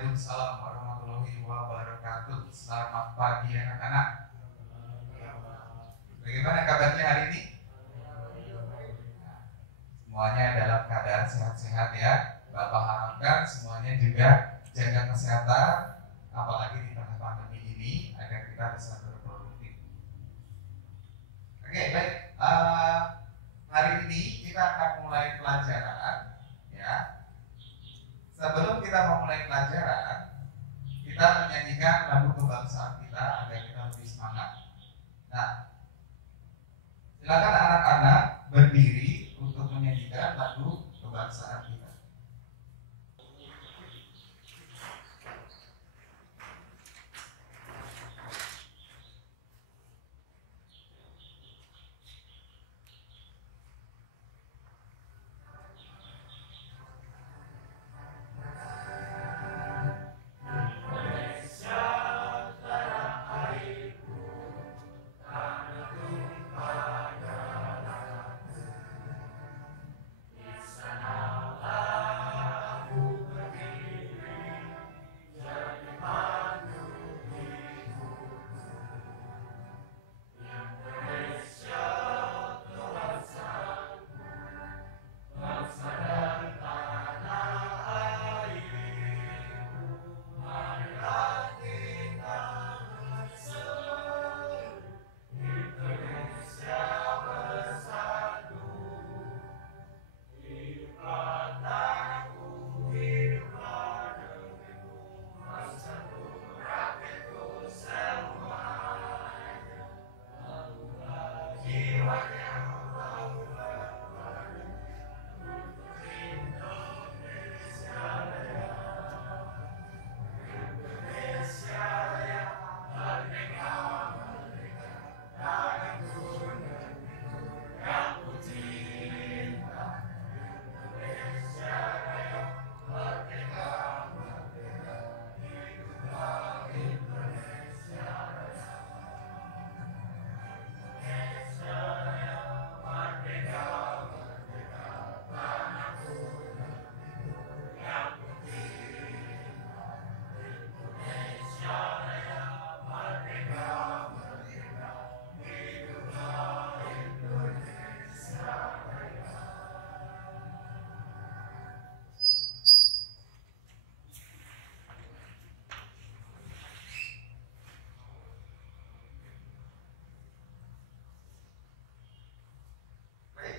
Waalaikumsalam warahmatullahi wabarakatuh. Selamat pagi anak-anak. Bagaimana kabarnya hari ini? Semuanya dalam keadaan sehat-sehat ya. Bapak harapkan semuanya juga jaga kesehatan, apalagi di tengah pandemi ini, agar kita bisa berproduktif. Oke, baik. Hari ini kita akan mulai pelajaran ya. Sebelum kita memulai pelajaran, kita menyanyikan lagu kebangsaan kita agar kita lebih semangat. Nah, silakan anak-anak berdiri untuk menyanyikan lagu kebangsaan kita.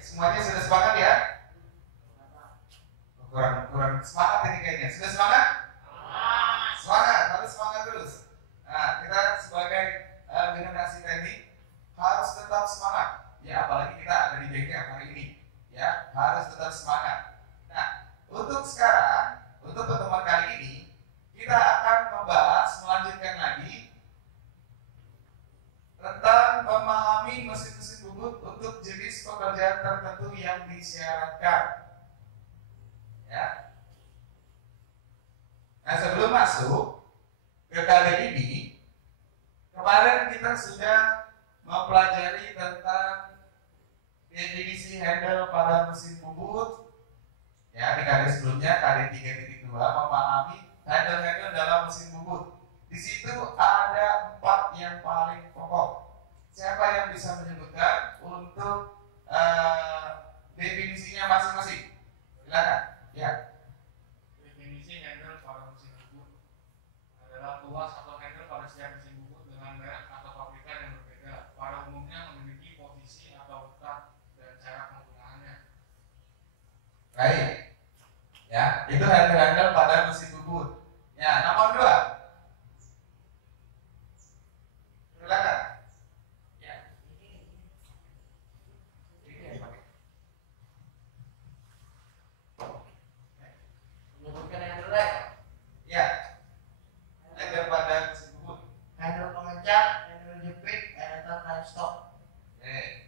Semuanya sudah semangat ya? Kurang semangat ini kayaknya. Sudah semangat? Semangat, harus semangat terus. Nah, kita sebagai generasi teknik harus tetap semangat. Ya, apalagi kita ada di bengkel hari ini. Ya, harus tetap semangat. Nah, untuk sekarang, untuk pertemuan kali ini, kita akan melanjutkan lagi tentang memahami mesin-mesin bubut untuk jenis pekerjaan tertentu yang disyaratkan. Ya. Nah, sebelum masuk ke kali ini, kemarin kita sudah mempelajari tentang definisi handle pada mesin bubut. Ya, di kali sebelumnya, kali 3.2, memahami handle-handle dalam mesin bubut. Di situ ada 4 yang paling pokok. Siapa yang bisa menyebutkan untuk definisinya masing-masing? Silakan. Ya. Definisi handle pada mesin bubut adalah tuas atau handle pada setiap mesin bubut dengan merek atau pabrikan yang berbeda. Pada umumnya memiliki posisi atau letak dan cara penggunaannya. Baik. Ya, itu handle-handle pada mesin bubut. Ya, nomor 2. Silakan. Ya. Menyebutkan handle rek. Ya. Handle pada mesin bubut. Handle pengencang, handle jepit, handle time stop. Oke.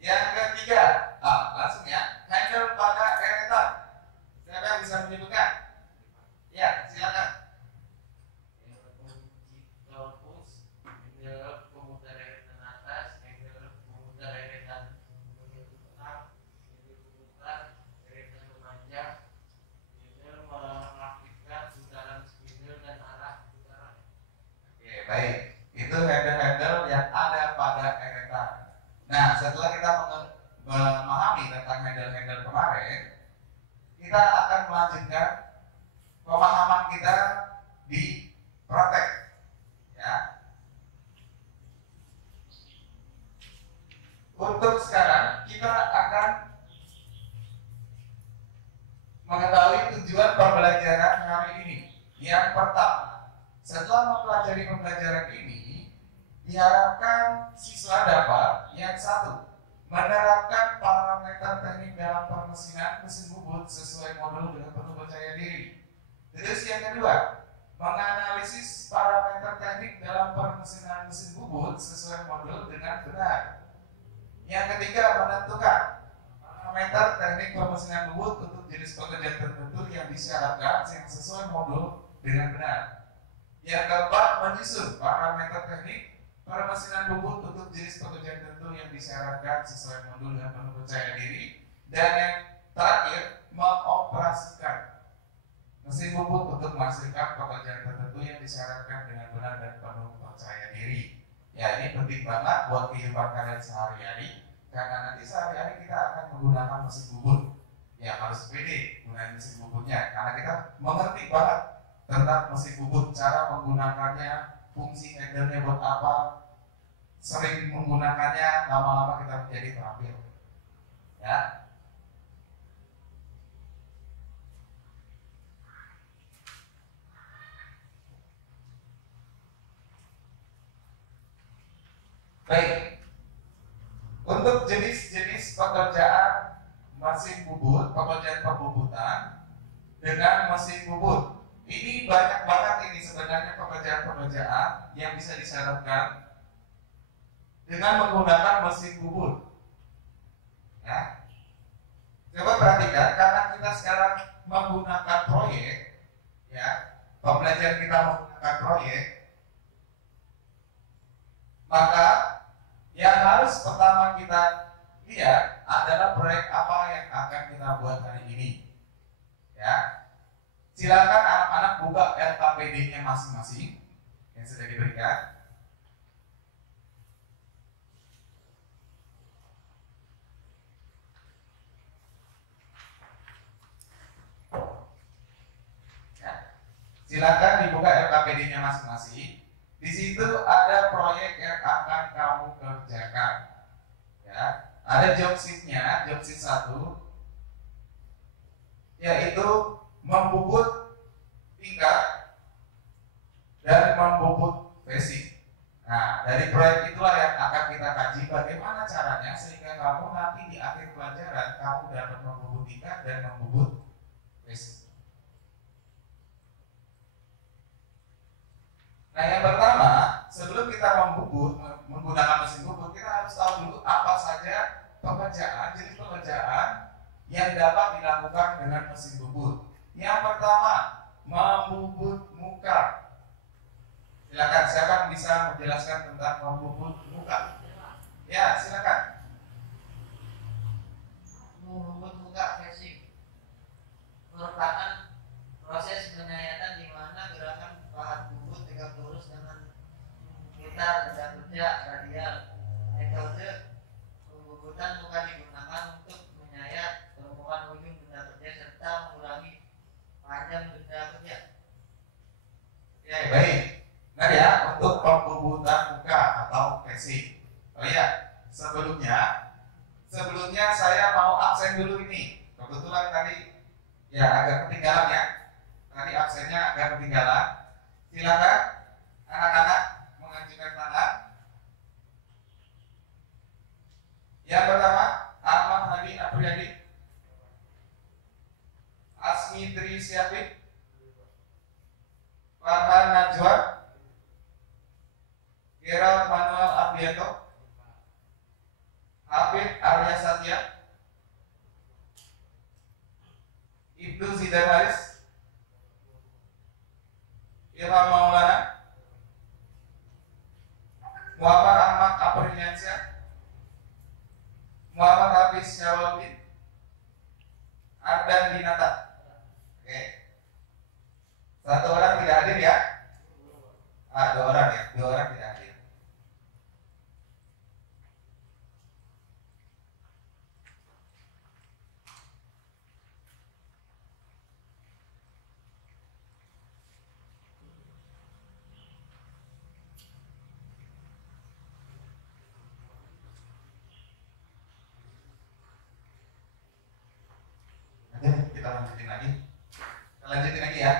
Yang ketiga, langsung ya. Handle pada eretan. Siapa yang bisa menyebutkan? Ya, silakan. Handle kunci push, handle pemutar eretan atas, handle pemutar eretan tengah, handle pemutar eretan memanjang, handle mengaktifkan putaran memahami tentang handle-handle kemarin, kita akan melanjutkan pemahaman kita di praktek, ya. Untuk sekarang kita akan mengetahui tujuan pembelajaran hari ini. Yang pertama, setelah mempelajari pembelajaran ini, diharapkan siswa dapat yang satu, menerapkan parameter teknik dalam permesinan mesin bubut sesuai modul dengan penuh percaya diri. Terus yang kedua, menganalisis parameter teknik dalam permesinan mesin bubut sesuai modul dengan benar. Yang ketiga, menentukan parameter teknik permesinan bubut untuk jenis pekerjaan tertentu yang disyaratkan yang sesuai modul dengan benar. Yang keempat, menyusun parameter teknik permesinan bubut untuk jenis pekerjaan tertentu yang disyaratkan sesuai modul dengan penuh percaya diri. Dan yang terakhir, mengoperasikan mesin bubut untuk menghasilkan pekerjaan tertentu yang disyaratkan dengan benar dan penuh percaya diri. Ya, ini penting banget buat kehidupan kalian sehari-hari, karena nanti sehari-hari kita akan menggunakan mesin bubut. Ya, harus pede menggunakan mesin bubutnya, karena kita mengerti banget tentang mesin bubut, cara menggunakannya, fungsi handle-nya buat apa, sering menggunakannya, lama-lama kita menjadi terampil. Ya. Baik. Untuk jenis-jenis pekerjaan mesin bubut, pekerjaan pembubutan dengan mesin bubut. Ini banyak banget ini sebenarnya pekerjaan-pekerjaan yang bisa disyaratkan dengan menggunakan mesin bubut. Ya. Coba perhatikan, karena kita sekarang menggunakan proyek, ya, pembelajaran kita menggunakan proyek, maka yang harus pertama kita lihat adalah proyek apa yang akan kita buat hari ini. Ya. Silakan anak-anak buka LKPD-nya masing-masing yang sudah diberikan. Ya. Silakan dibuka LKPD-nya masing-masing. Di situ ada proyek yang akan kamu kerjakan. Ya, ada job sheet-nya, job sheet 1, yaitu membubut tingkat dan membubut basic. Nah, dari proyek itulah yang akan kita kaji bagaimana caranya sehingga kamu nanti di akhir pelajaran kamu dapat membubut tingkat dan membubut basic. Nah, yang pertama, sebelum kita menggunakan mesin bubut, kita harus tahu dulu apa saja pekerjaan, jenis pekerjaan yang dapat dilakukan dengan mesin bubut. Yang pertama, membubut muka. Silakan, siapa yang bisa menjelaskan tentang membubut muka? Ya, silakan. Membubut muka facing merupakan proses penyayatan di mana gerakan bahan bubut tegak lurus dengan gitar dan kerja radial. Metode pembubutan muka digunakan untuk menyayat permukaan ujung benda kerja serta mengurangi panjang benda kerja. Ya, baik. Nah ya, untuk pembubutan muka atau facing. Oh ya, sebelumnya saya mau absen dulu ini. Kebetulan tadi ya agak ketinggalan ya. Tadi absennya agak ketinggalan. Silakan anak-anak mengajukan tangan. Yang pertama, Ahmad Hadi Apriyadi, Asmi Tri Syafik, Farhan Najwa, Gerald Manuel Ardianto, Hafid Arya Satya, Ibnu Zidan Haris, Ilham Maulana, Muhammad Ahmad Apriliansyah, Muhammad Hafiz Syawaludin, Ardan Dinata. Oke. Satu orang tidak hadir ya? Dua orang ya, dua orang tidak hadir. Kita lanjutin lagi. Kita lanjutin lagi ya.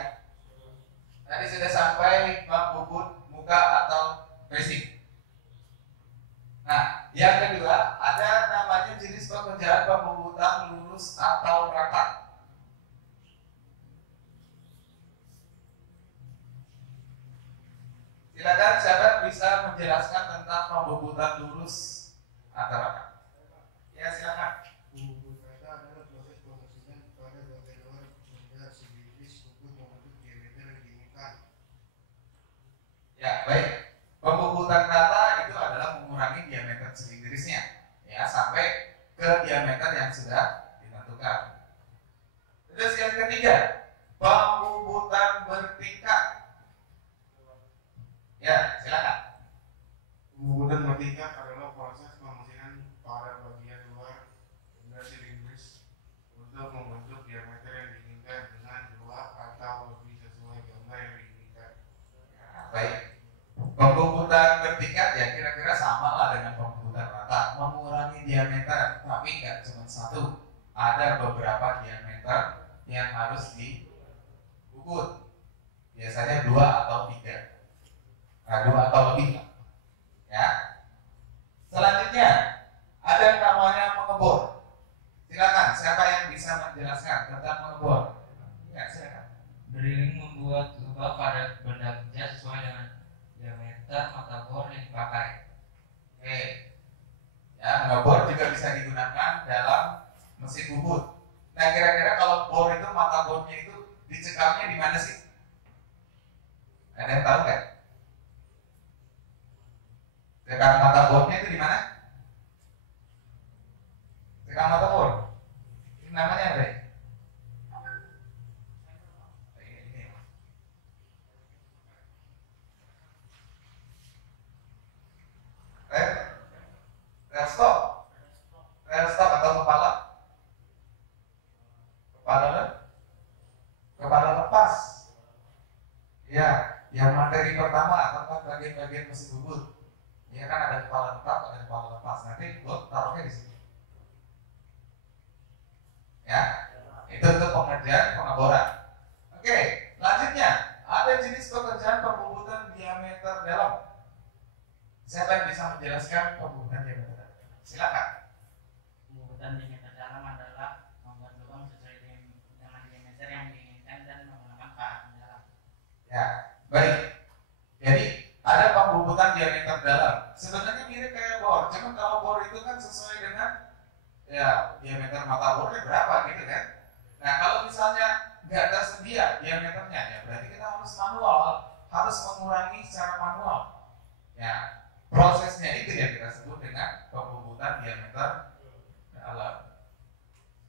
Tadi sudah sampai bang bubut muka atau facing. Nah, yang kedua ada namanya jenis pekerjaan pembubutan lurus atau rata. Silakan siapa bisa menjelaskan tentang pembubutan lurus atau rata? Ya silakan. Pembubut rata adalah proses pemusuhan pada bagian luar benda simetris untuk membentuk diameter yang diinginkan. Ya baik. Pembubutan rata itu adalah mengurangi diameter silindrisnya ya sampai ke diameter yang sudah ditentukan. Terus yang ketiga, pembubutan bertingkat. Ya, silakan. Pembubutan bertingkat adalah proses pemusuhan pada bagian luar benda silindris untuk membentuk diameter yang diinginkan dengan dua atau lebih sesuai gambar yang diinginkan. Ya, baik. Pembubutan bertingkat ya kira-kira sama lah dengan pembubutan rata, mengurangi diameter, tapi nggak cuma satu, ada beberapa diameter yang harus dibubut. Biasanya 2 atau 3, nah 2 atau lebih. Ya. Selanjutnya ada yang namanya mengebor. Silakan, siapa yang bisa menjelaskan tentang mengebor? Ya, silakan. Drilling membuat lubang pada benda kerja sesuai dengan diameter mata bor yang dipakai. Oke. Ya, mengebor juga bisa digunakan dalam mesin bubut. Nah, kira-kira kalau bor itu mata bornya itu dicekamnya di mana sih? Ada yang tahu nggak? Cekam mata bornya itu di mana? Cekam mata bor. Ini namanya apa ya? Rel stop atau kepala lepas. Ya, yang materi pertama atau bagian-bagian mesin bubut. Ya kan ada kepala tetap, ada kepala lepas. Nanti buat taruhnya di sini. Ya, itu untuk pengerjaan pengeboran. Oke, lanjutnya ada jenis pekerjaan pembubutan diameter dalam. Siapa yang bisa menjelaskan pembubutan diameter dalam? Silakan. Pembubutan diameter dalam adalah membuat lubang sesuai dengan diameter yang diinginkan dan menggunakan pahat dalam. Ya, baik. Jadi ada pembubutan diameter dalam. Sebenarnya mirip kayak bor, cuma kalau bor itu kan sesuai dengan ya diameter mata bornya berapa gitu kan. Nah kalau misalnya nggak tersedia diameternya ya berarti kita harus manual, harus mengurangi secara manual. Ya prosesnya itu yang kita sebut dengan pembubutan diameter dalam.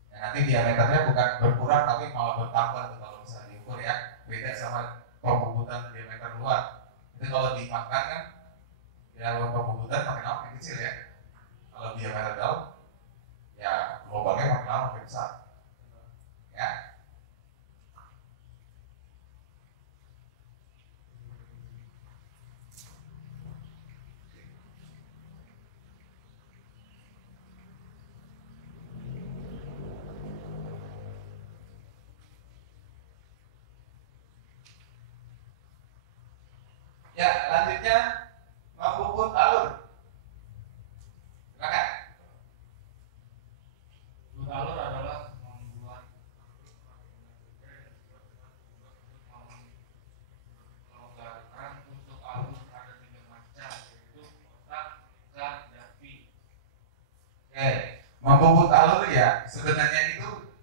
Ya, nanti diameternya bukan berkurang tapi malah bertambah tuh kalau misalnya diukur ya. Beda sama pembubutan diameter luar. Itu kalau dimakan kan ya pembubutan makin lama makin kecil ya. Kalau diameter dalam ya lubangnya makin lama makin besar. Ya. Ya, lanjutnya membubut alur. Silakan. Bubut alur adalah membuat melonggarkan untuk alur ada 3 macam yaitu kotak, kat, dan V. Oke, membubut alur ya sebenarnya itu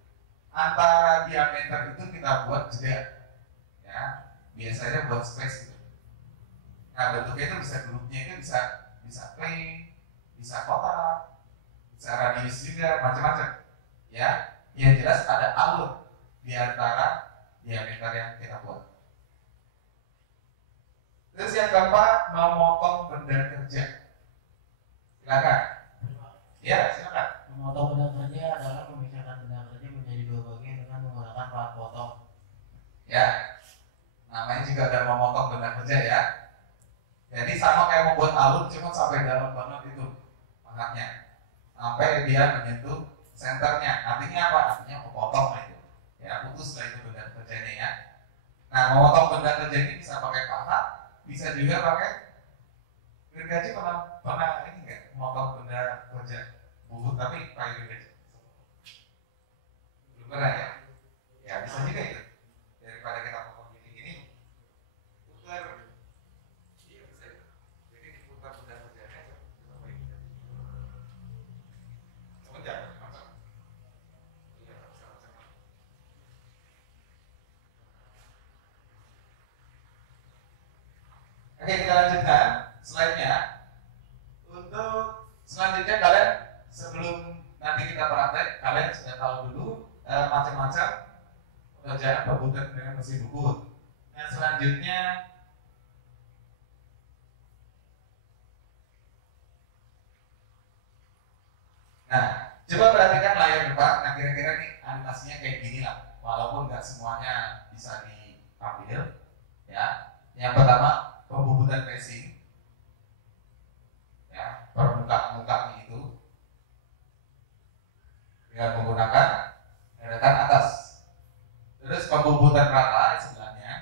antara diameter itu kita buat jeda. Ya, biasanya buat space itu. Nah bentuknya itu bisa grupnya itu bisa plain, bisa kotak, bisa radius juga macam-macam. Ya, yang jelas ada alur di antara diameter yang kita buat. Terus yang keempat memotong benda kerja. Silakan. Ya, silakan. Memotong benda kerja adalah memisahkan benda kerja menjadi 2 bagian dengan menggunakan pahat potong. Ya, namanya juga ada memotong benda kerja ya. Jadi sama kayak membuat alur, cuma sampai dalam banget itu pahatnya, sampai dia menyentuh senternya. Artinya apa? Artinya kepotong itu. Nah, memotong benda kerja ini bisa pakai pahat, bisa juga pakai gergaji. Pernah ini nggak memotong benda kerja bubut tapi pakai gergaji? Belum pernah ya? Ya bisa juga itu. Daripada kita potong gini-gini, putar. Iya bisa itu. Jadi diputar benda kerjanya aja. Cuma jangan macam. Iya, macam-macam. Oke, kita lanjutkan slide-nya. Untuk selanjutnya kalian sebelum nanti kita praktek, kalian sudah tahu dulu macam-macam pekerjaan pembuatan dengan mesin bubut. Nah, selanjutnya coba perhatikan layar depan. Nah, kira-kira nih animasinya kayak gini lah. Walaupun nggak semuanya bisa diambil, ya. Yang pertama pembubutan racing, ya, permukaan itu dengan menggunakan deretan atas. Terus pembubutan rata di sebelahnya,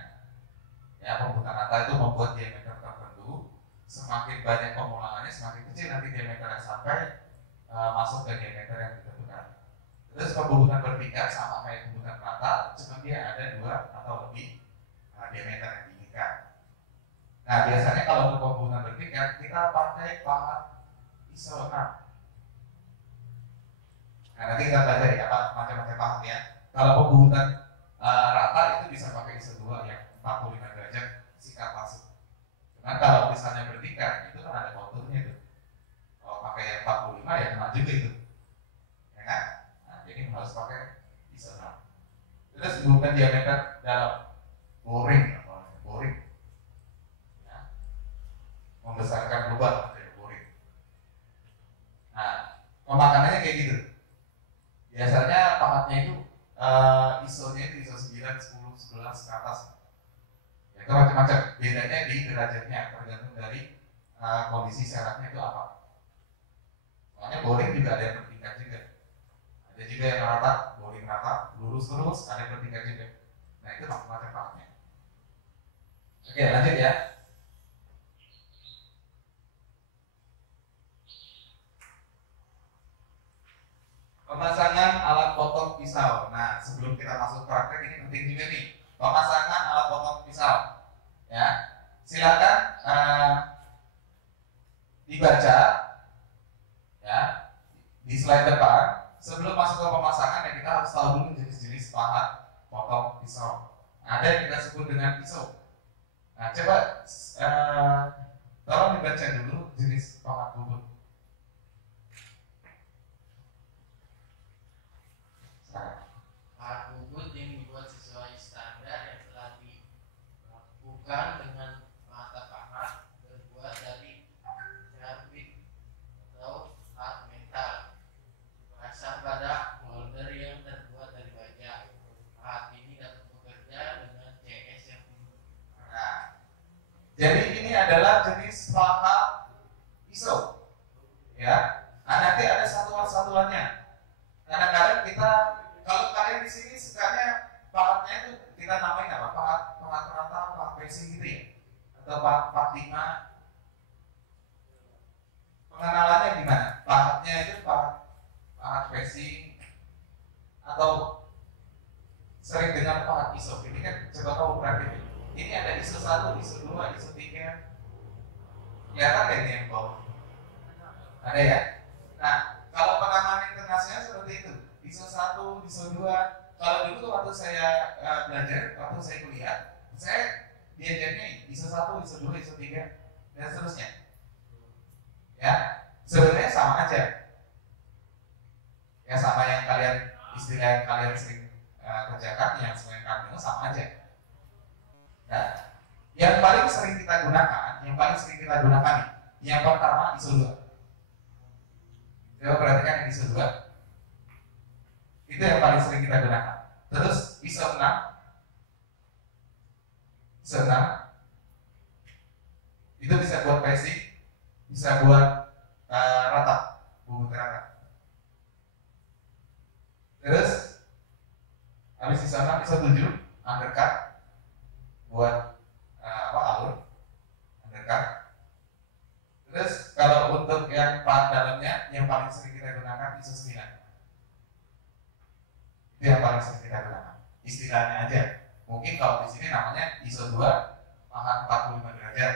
ya, pembubutan rata itu membuat diameter tertentu. Semakin banyak pengulangannya, semakin kecil nanti diameternya sampai masuk ke diameter yang ditentukan. Terus pembubutan bertingkat sama kayak pembubutan rata, cuma dia ada 2 atau lebih diameter yang diinginkan. Nah, biasanya kalau untuk pembubutan bertingkat kita pakai pahat ISO 6. Nah, nanti kita pelajari apa macam-macam pahat ya. Kalau pembubutan rata itu bisa pakai ISO 2 yang 45 derajat sikat masuk. Cuman kalau misalnya bertingkat itu kan ada konturnya itu. Kalau pakai yang 45 ya kena juga itu, ya kan? Nah, jadi harus pakai ISO 6. Terus pembubutan diameter dalam boring, ya, membesarkan lubang dari boring. Nah, pemakanannya kayak gitu. Biasanya pahatnya itu ISO-nya itu ISO 9, 10, 11 ke atas. Ya, itu macam-macam. Bedanya di derajatnya tergantung dari kondisi seratnya itu apa. Soalnya boring juga ada yang bertingkat juga. Ada juga yang rata, boring rata, lurus terus, ada yang bertingkat juga. Nah, itu macam-macam pahatnya. Oke, lanjut ya. Pemasangan alat potong pisau. Nah, sebelum kita masuk praktek ini penting juga nih. Pemasangan alat potong pisau. Ya, silakan dibaca ya di slide depan. Sebelum masuk ke pemasangan ya kita harus tahu dulu jenis-jenis pahat potong pisau. Ada yang kita sebut dengan pisau. Nah, coba tolong dibaca dulu jenis pahat bubut. Pahat bubut yang dibuat sesuai standar yang telah dilakukan dengan mata pahat terbuat dari keramik atau pahat metal dipasang pada holder yang terbuat dari baja. Pahat ini dapat bekerja dengan CS yang tinggi. Nah, jadi ini adalah jenis pahat ISO, ya. Nah, nanti ada satuan-satuannya. Kadang-kadang kita, kalau kalian di sini sukanya pahatnya itu kita namain apa? Pahat rata, pahat racing gitu ya, atau pahat 5. Pengenalannya gimana? Pahatnya itu pahat racing atau sering dengar pahat ISO. Ini kan coba kamu perhatiin. Ini ada ISO 1, ISO 2, ISO 3. Kelihatan kayak ini yang bawah? Ada ya? Nah, kalau penanganan internasional seperti itu, ISO 1, ISO 2. Kalau dulu waktu saya belajar, waktu saya kuliah, saya diajarnya ISO 1, ISO 2, ISO 3, dan seterusnya. Ya, sebenarnya sama aja. Ya, sama yang kalian, istilah yang kalian sering kerjakan, yang sering kalian sama aja. Nah, yang paling sering kita gunakan, nih, yang pertama ISO 2. Coba perhatikan yang ISO 2. Itu yang paling sering kita gunakan. Terus ISO 6. ISO 6. Itu bisa buat basic, bisa buat rata, bubut rata. Terus habis ISO 6, ISO 7, undercut. buat alur undercut. Terus kalau untuk yang pahat dalamnya yang paling sering kita gunakan ISO 9. Itu yang paling sering kita gunakan. Istilahnya aja. Mungkin kalau di sini namanya ISO 2 pahat 45 derajat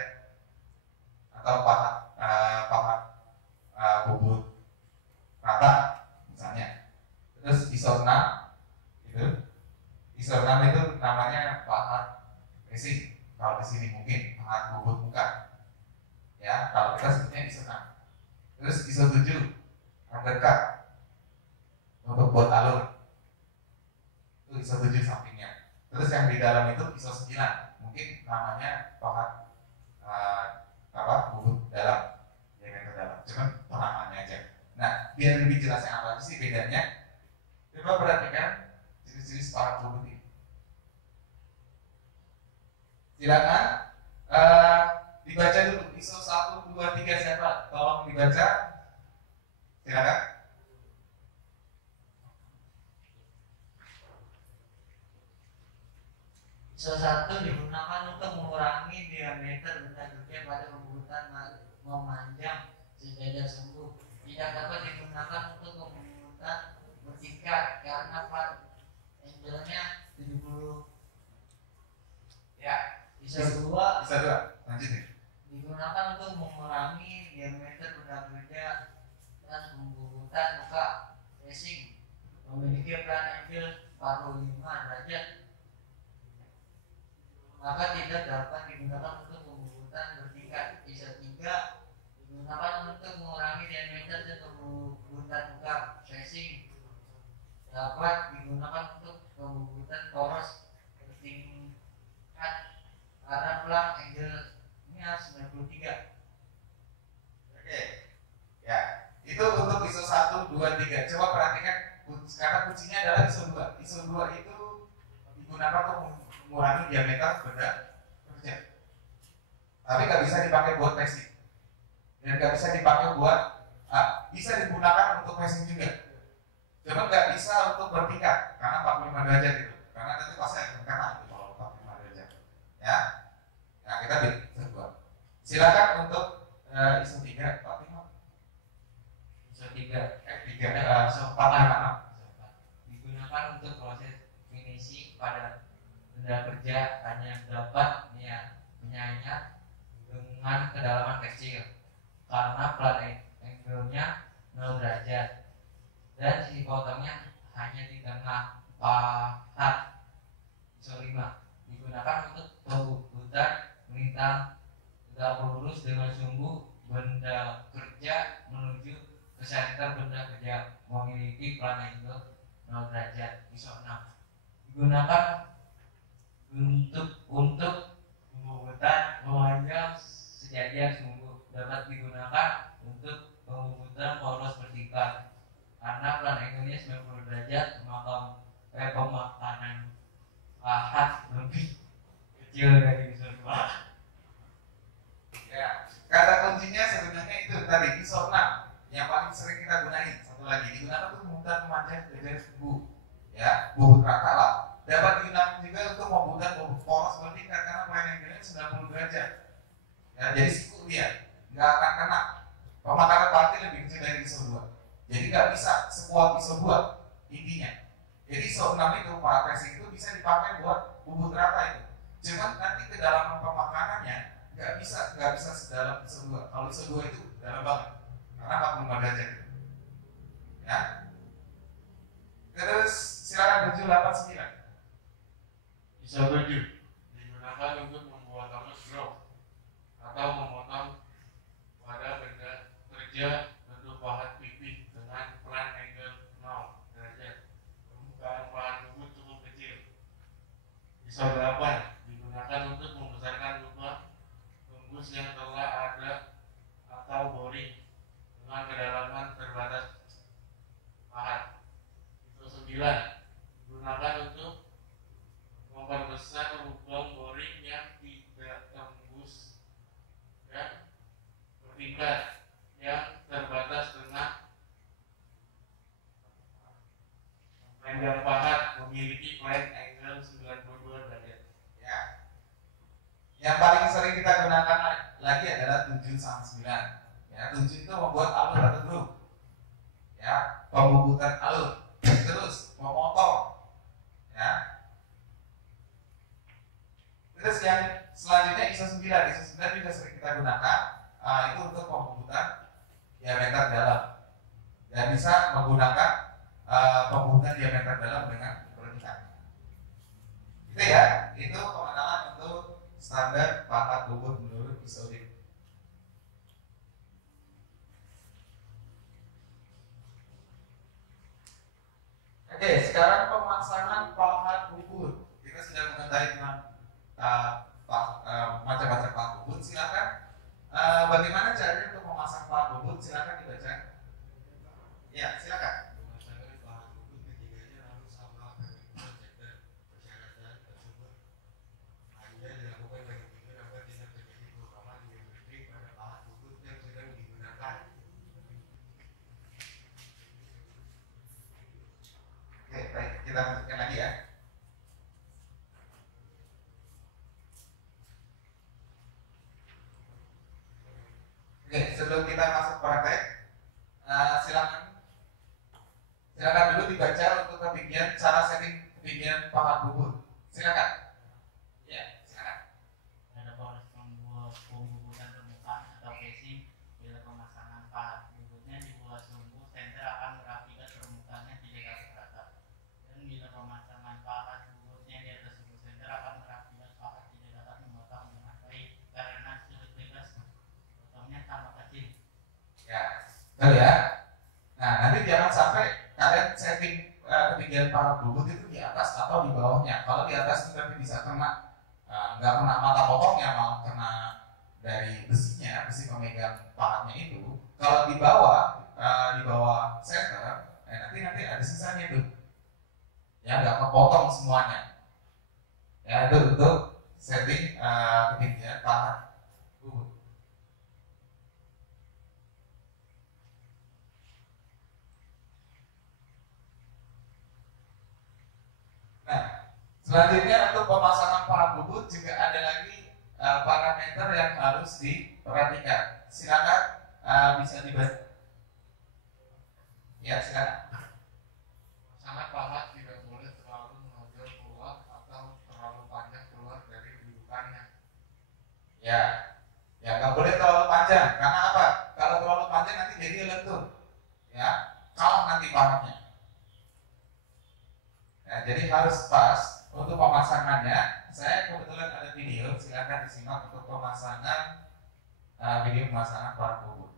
atau pahat bubut rata misalnya. Terus ISO 6 itu ISO 6 itu namanya pahat racing. Kalau di sini mungkin pahat bubut muka. Ya, kalau kita sebutnya ISO 6. Terus ISO 7 undercut untuk buat alur. Itu ISO 7 sampingnya. Terus yang di dalam itu ISO 9. Mungkin namanya pahat bubut dalam, diameter dalam. Cuman penamaannya aja. Nah, biar lebih jelasnya apa sih bedanya? Coba perhatikan jenis-jenis pahat bubut ini. Silakan dibaca dulu ISO 1, 2, 3 siapa? Tolong dibaca. Silakan. ISO 1 digunakan untuk mengurangi diameter benda kerja pada pembuatan memanjang sejajar sumbu. Tidak dapat digunakan untuk pembuatan bertingkat karena plat angle-nya 70. Ya. ISO 2 lanjut nih. digunakan untuk mengurangi diameter benda kerja dan pembuatan muka racing memiliki plan angle 45 derajat, maka tidak dapat digunakan untuk pembuatan bertingkat. ISO 3 digunakan untuk mengurangi diameter dan pembuatan muka racing, dapat digunakan untuk pembuatan poros bertingkat karena plan angle-nya 93. Oke. Ya, itu untuk ISO 1, 2, 3. Coba perhatikan karena kuncinya adalah ISO 2. ISO 2 itu digunakan untuk mengurangi diameter benda kerja. Tapi nggak bisa dipakai buat racing. Dan nggak bisa dipakai buat bisa digunakan untuk racing juga. Cuma nggak bisa untuk bertingkat karena 45 derajat itu. Karena nanti pasti akan kena itu kalau 45 derajat. Ya. Nah, kita bisa buat. Silakan untuk ISO 3, Pak Timo. ISO 3 ISO 456. digunakan untuk proses finishing pada benda kerja hanya dapat menyayat dengan kedalaman kecil karena plan angle-nya 0 derajat dan sisi potongnya hanya di tengah pahat. ISO 5 digunakan untuk pembuatan melintang tegak lurus dengan sumbu benda kerja menuju ke center benda kerja memiliki plan angle 0 derajat. ISO 6 digunakan untuk pembuatan memanjang sejajar sumbu, dapat digunakan untuk pembuatan poros bertingkat karena plan angle-nya 90 derajat, maka pemakanan pahat lebih kecil dari ISO 2. Ya, kata kuncinya sebenarnya itu tadi ISO 6 yang paling sering kita gunain. Satu lagi digunakan untuk pembuatan memanjang sejajar sumbu, ya, bubut rata lah. Dapat digunakan juga untuk membuat poros bertingkat karena plan angle-nya 90 derajat. Ya, jadi siku dia nggak akan kena. Pemakaran pasti lebih kecil dari ISO 2. Jadi nggak bisa sekuat ISO 2 intinya. Jadi ISO 6 itu pahat racing itu bisa dipakai buat bubut rata itu. Cuman nanti kedalaman pemakanannya nggak bisa sedalam ISO 2. Kalau ISO 2 itu dalam banget karena 45 derajat itu. Ya. Terus silakan 789. ISO 7 digunakan untuk membuat arus drop atau memotong pada benda kerja bentuk pahat pipih dengan plan angle 0 derajat. Permukaan pahat bubut cukup kecil. ISO 8 digunakan untuk membesarkan lubang tembus yang telah ada atau boring dengan kedalaman terbatas pahat. ISO 9 digunakan untuk memperbesar lubang boring yang tidak tembus dan bertingkat yang terbatas dengan panjang pahat memiliki plan angle 92 derajat. Ya. Yang paling sering kita gunakan lagi adalah 7 sama 9. Ya, 7 itu membuat alur atau grup. Ya, pembubutan alur. Terus memotong. Ya. Terus yang selanjutnya ISO 9. ISO 9 juga sering kita gunakan. Itu untuk pembubutan diameter dalam. Dan bisa menggunakan pembubutan diameter dalam dengan vertikal. Itu ya, itu pengenalan untuk standar pahat bubut menurut ISO 9. Oke, sekarang pemasangan pahat bubut. Kita sudah mengetahui tentang macam-macam pahat bubut. Silakan, bagaimana caranya untuk memasang pahat bubut? Silakan dibaca. Ya, silakan. Pemasangan pahat bubut ketiganya harus sama ketentuan dan persyaratan tersebut hanya dilakukan dengan tujuan agar tidak terjadi perubahan geometrik pada pahat bubut yang sedang digunakan. Oke, baik, kita lanjutkan lagi ya. Oke, sebelum kita masuk praktek, silakan dulu dibaca untuk ketinggian, cara setting ketinggian pahat bubut. Silakan. Ya, silakan. Ada proses membuat pembubutan permukaan atau casing. Bila pemasangan pahat bubutnya dibuat sumbu, senter akan berakibat permukaannya tidak dapat rata. Dan bila pemasangan pahat bubutnya di atas sumbu, senter akan berakibat pahat tidak dapat memotong dengan baik karena sulit bebas potongnya tambah kecil. Ya, betul ya. Nah, nanti jangan sampai kalian setting ketinggian pahat bubut itu di atas atau di bawahnya. Kalau di atas itu nanti bisa kena, nggak kena mata potongnya, malah kena dari besinya, besi pemegang pahatnya itu. Kalau di bawah center, nanti ada sisanya tuh, ya nggak kepotong semuanya. Ya itu untuk setting ketinggian pahat bubut. Nah, selanjutnya untuk pemasangan pahat bubut juga ada lagi parameter yang harus diperhatikan. Silakan bisa dibaca. Ya, silakan. Sangat pahat tidak boleh terlalu menonjol keluar atau terlalu panjang keluar dari dudukannya. Ya, nggak boleh terlalu panjang. Karena apa? Kalau terlalu panjang nanti jadi lentur. Ya, kalah nanti pahatnya. Nah, jadi harus pas untuk pemasangannya. Saya kebetulan ada video, silakan disimak untuk pemasangan video pemasangan pahat bubut.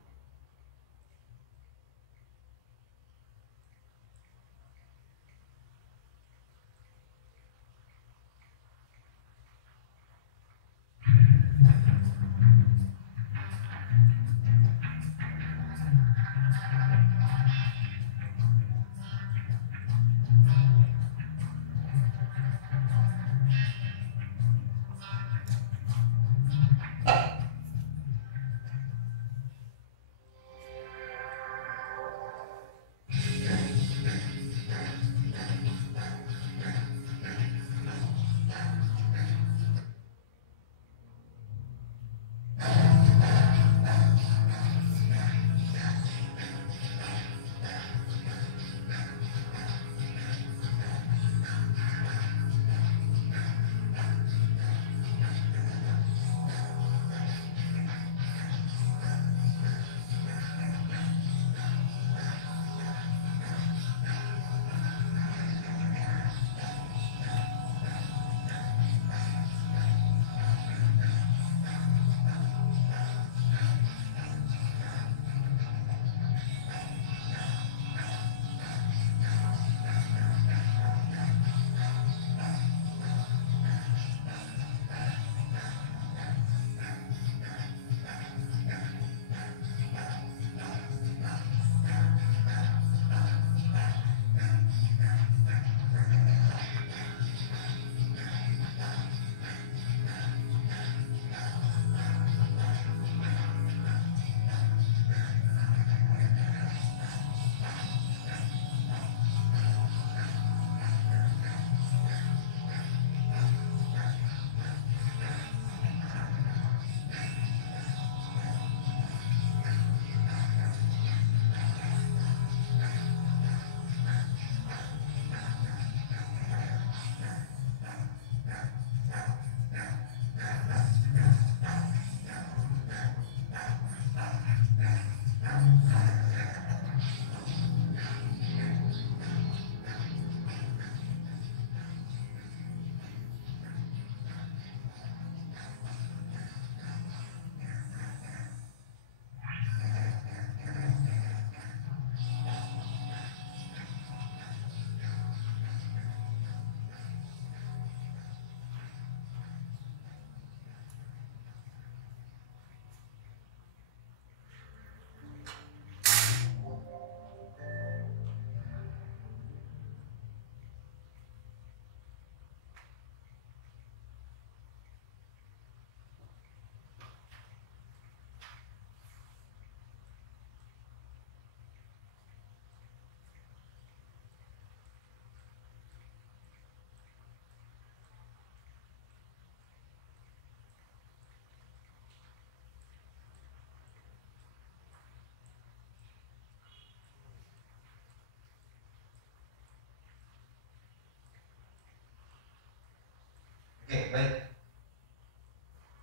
Oke, baik.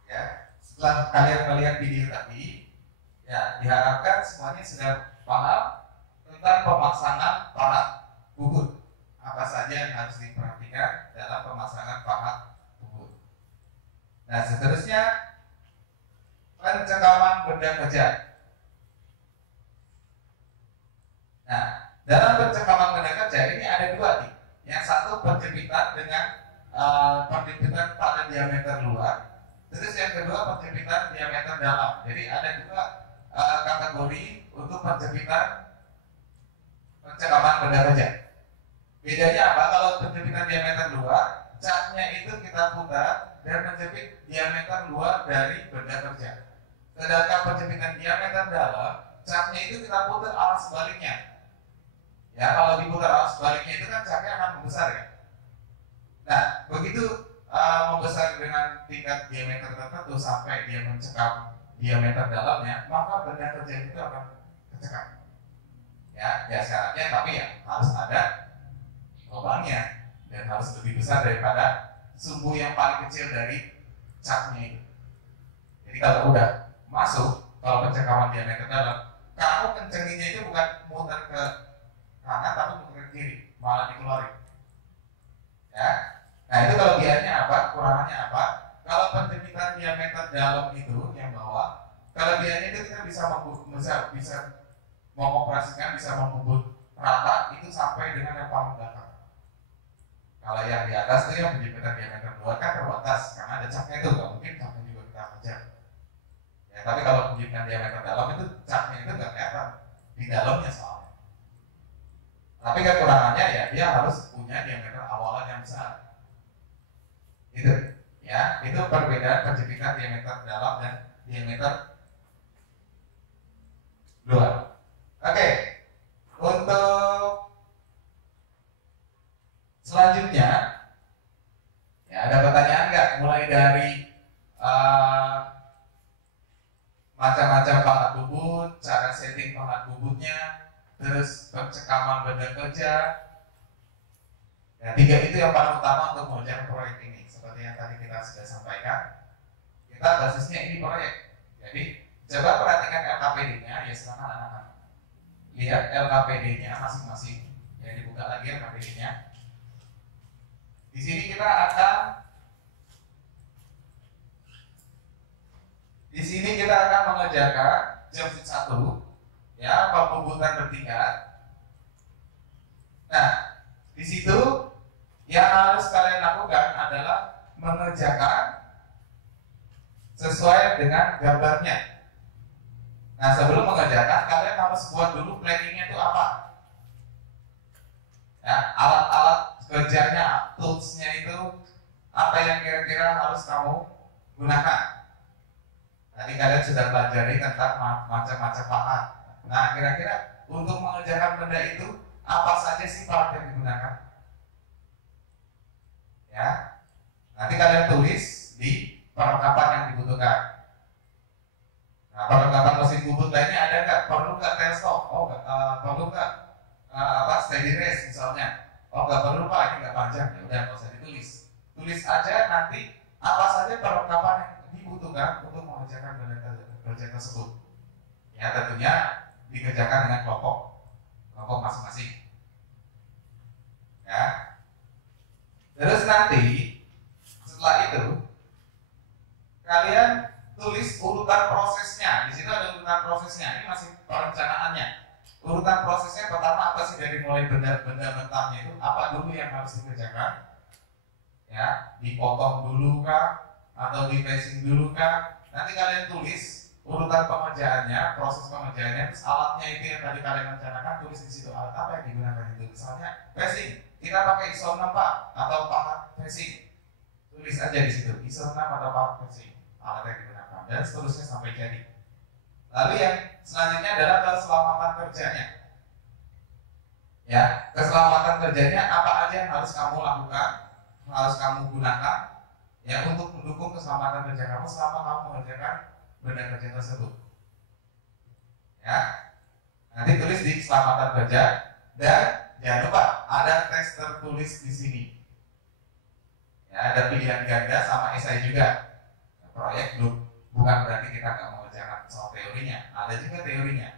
Ya, setelah kalian melihat video tadi, ya diharapkan semuanya sudah paham tentang pemasangan pahat bubut. Apa saja yang harus diperhatikan dalam pemasangan pahat bubut. Nah, seterusnya pencekaman benda kerja. Nah, dalam pencekaman benda kerja ini ada dua nih. Yang satu penjepitan dengan penjepitan pada diameter luar. Terus yang kedua penjepitan diameter dalam. Jadi ada dua kategori untuk penjepitan pencekaman benda kerja. Bedanya apa? Kalau penjepitan diameter luar, catnya itu kita putar dan menjepit diameter luar dari benda kerja. Sedangkan penjepitan diameter dalam, catnya itu kita putar arah sebaliknya. Ya, kalau diputar arah sebaliknya itu kan catnya akan membesar ya. Nah, begitu membesar dengan tingkat diameter tertentu sampai dia mencekam diameter dalamnya, maka benda kerja itu akan kecekam. Ya syaratnya, tapi ya harus ada lubangnya dan harus lebih besar daripada sumbu yang paling kecil dari catnya itu. Jadi kalau udah masuk, kalau pencekaman diameter dalam, kamu kencenginya itu bukan muter ke kanan tapi muter ke kiri, malah dikeluarin. Ya. Nah itu kelebihannya apa? Kurangannya apa? Kalau penjepitan diameter dalam itu yang bawah, kelebihannya itu kita bisa mengoperasikan, bisa membubut rata itu sampai dengan yang paling belakang. Kalau yang di atas itu yang penjepitan diameter luar kan terbatas karena ada capnya itu, nggak mungkin capnya juga kita kejar. Ya, tapi kalau penjepitan diameter dalam itu capnya itu nggak kelihatan di dalamnya soalnya. Tapi kekurangannya ya dia harus punya diameter awalan yang besar. Itu ya, itu perbedaan penjepitan diameter dalam dan diameter luar. Oke, untuk selanjutnya ya ada pertanyaan nggak? Mulai dari macam-macam pahat bubut, cara setting pahat bubutnya, terus pencekaman benda kerja. Ya, tiga itu yang paling utama untuk mengerjakan proyek ini. Seperti yang tadi kita sudah sampaikan, kita basisnya ini proyek. Jadi coba perhatikan LKPD-nya, ya silakan anak-anak lihat LKPD-nya masing-masing. Ya dibuka lagi LKPD-nya. Di sini kita akan mengerjakan jam 1 ya pembubutan bertingkat. Nah, di situ yang harus kalian lakukan adalah mengerjakan sesuai dengan gambarnya. Nah, sebelum mengerjakan kalian harus buat dulu planningnya itu apa. Ya, alat-alat kerjanya, toolsnya itu apa yang kira-kira harus kamu gunakan. Tadi kalian sudah pelajari tentang macam-macam pahat. Nah, kira-kira untuk mengerjakan benda itu apa saja sih pahat yang digunakan? Ya, nanti kalian tulis di perlengkapan yang dibutuhkan. Nah, perlengkapan mesin bubut lainnya ada nggak? Perlu nggak teleskop? Oh, perlu nggak steady race misalnya? Oh, nggak perlu pak, ini nggak panjang. Ya udah, nggak usah ditulis. Tulis aja nanti apa saja perlengkapan yang dibutuhkan untuk mengerjakan benda kerja tersebut. Ya, tentunya dikerjakan dengan kelompok masing-masing. Ya. Terus nanti setelah itu kalian tulis urutan prosesnya. Di situ ada urutan prosesnya. Ini masih perencanaannya. Urutan prosesnya pertama apa sih, dari mulai benda-benda mentahnya itu apa dulu yang harus dikerjakan? Ya, dipotong dulu kah atau di facing dulu kah? Nanti kalian tulis urutan pengerjaannya, proses pengerjaannya, terus alatnya itu yang tadi kalian rencanakan tulis di situ. Alat apa yang digunakan itu? Misalnya facing, kita pakai ISO 6 pak atau pahat facing. Tulis aja di situ ISO 6 atau pahat facing, alat yang digunakan, dan seterusnya sampai jadi. Lalu yang selanjutnya adalah keselamatan kerjanya. Ya, keselamatan kerjanya apa aja yang harus kamu lakukan, harus kamu gunakan ya untuk mendukung keselamatan kerja kamu selama kamu mengerjakan benda kerja tersebut. Ya, nanti tulis di keselamatan kerja, dan jangan lupa ada teks tertulis di sini. Ya, ada pilihan ganda sama esai juga. Proyek bukan berarti kita nggak mengerjakan soal teorinya, ada juga teorinya.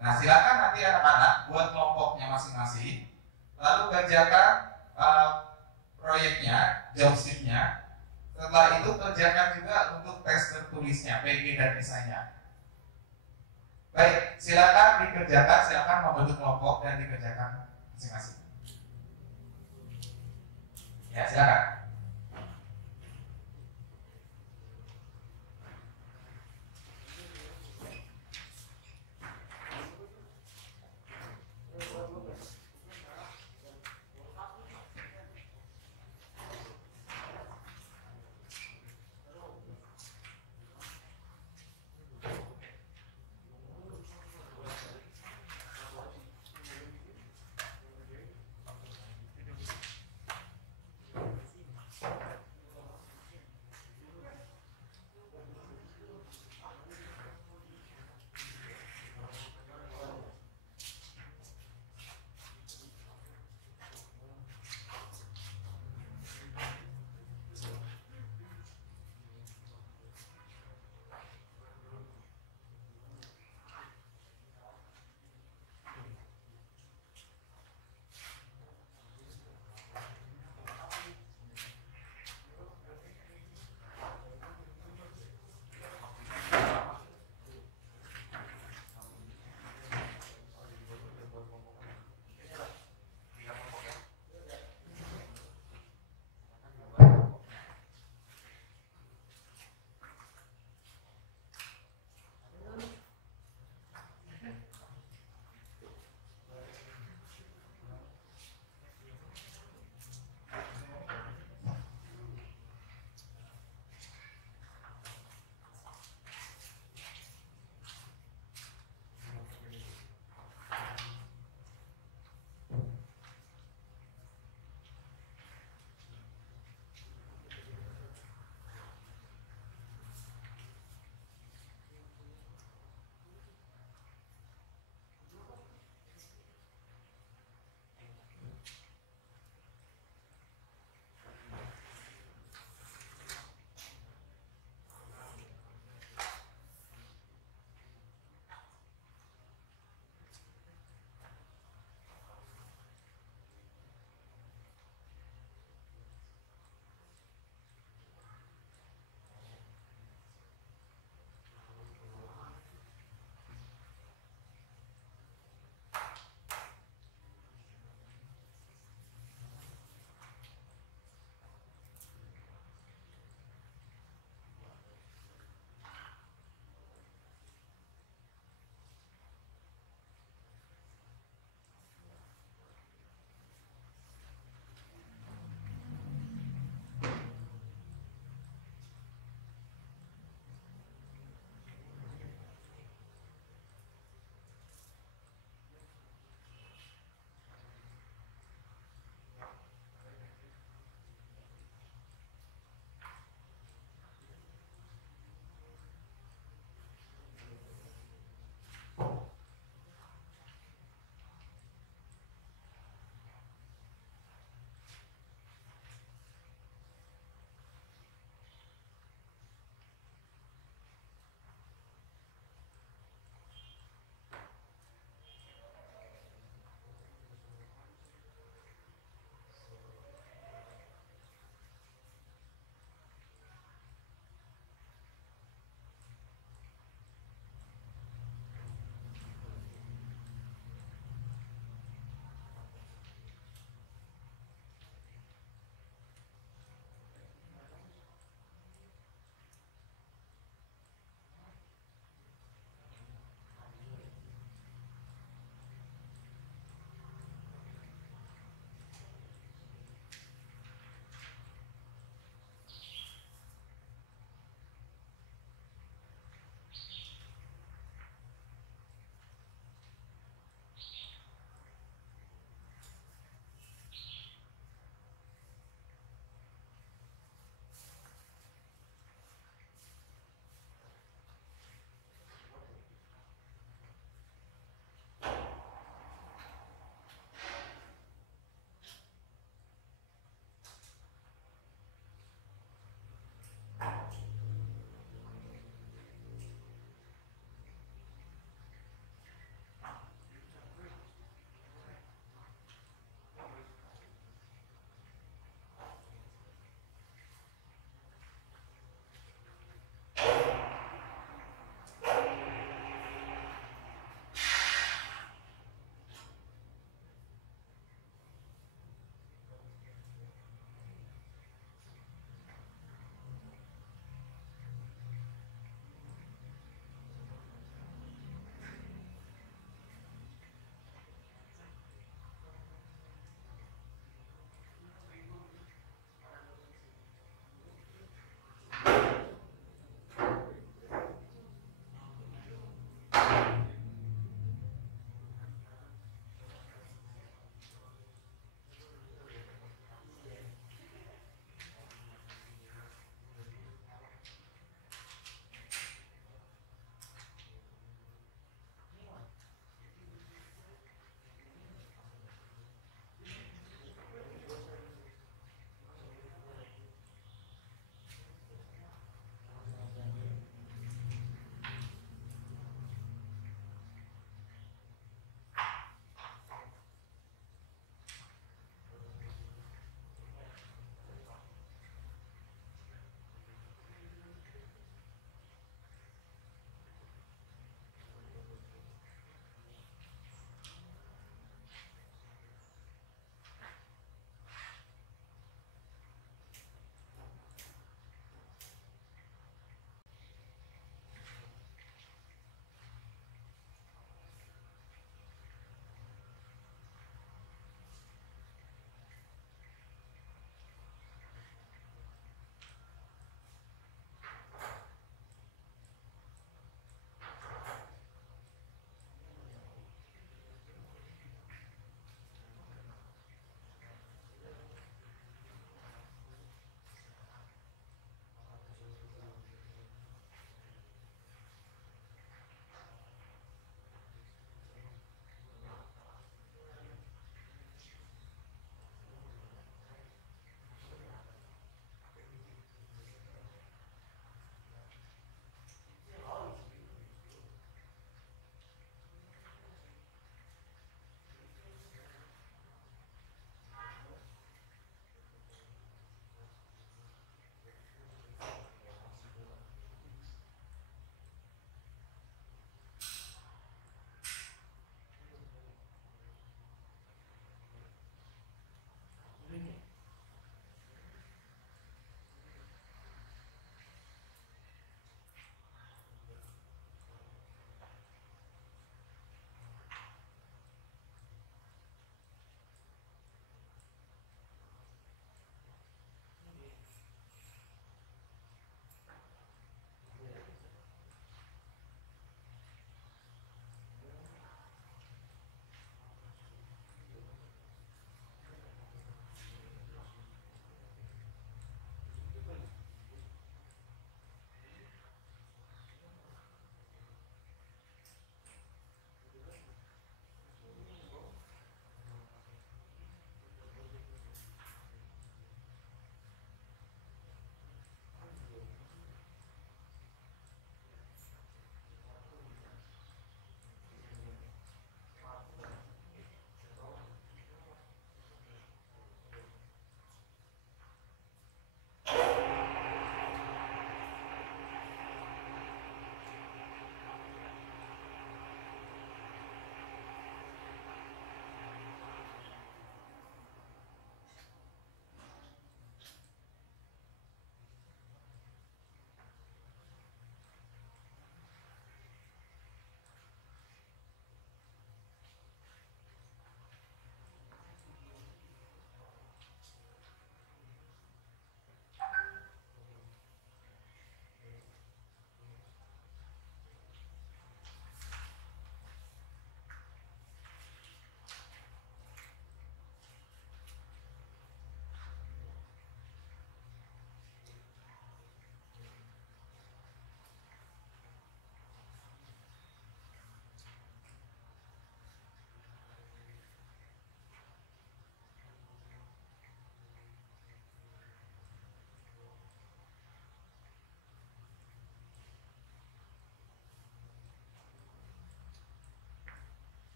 Nah, silakan nanti anak-anak buat kelompoknya masing-masing, lalu kerjakan proyeknya, job sheet-nya. Setelah itu kerjakan juga untuk tes tertulisnya, PG dan esainya. Baik, silakan dikerjakan, silakan membentuk kelompok dan dikerjakan masing-masing. Ya, silakan.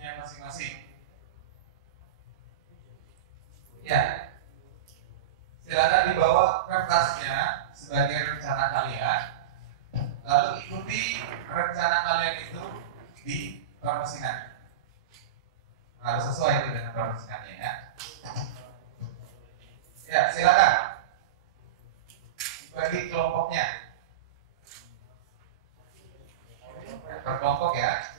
bukunya masing-masing. Ya, silakan dibawa kertasnya sebagai rencana kalian, lalu ikuti rencana kalian itu di permesinan. Harus sesuai itu dengan permesinannya ya. Ya, silakan bagi kelompoknya. Per kelompok ya.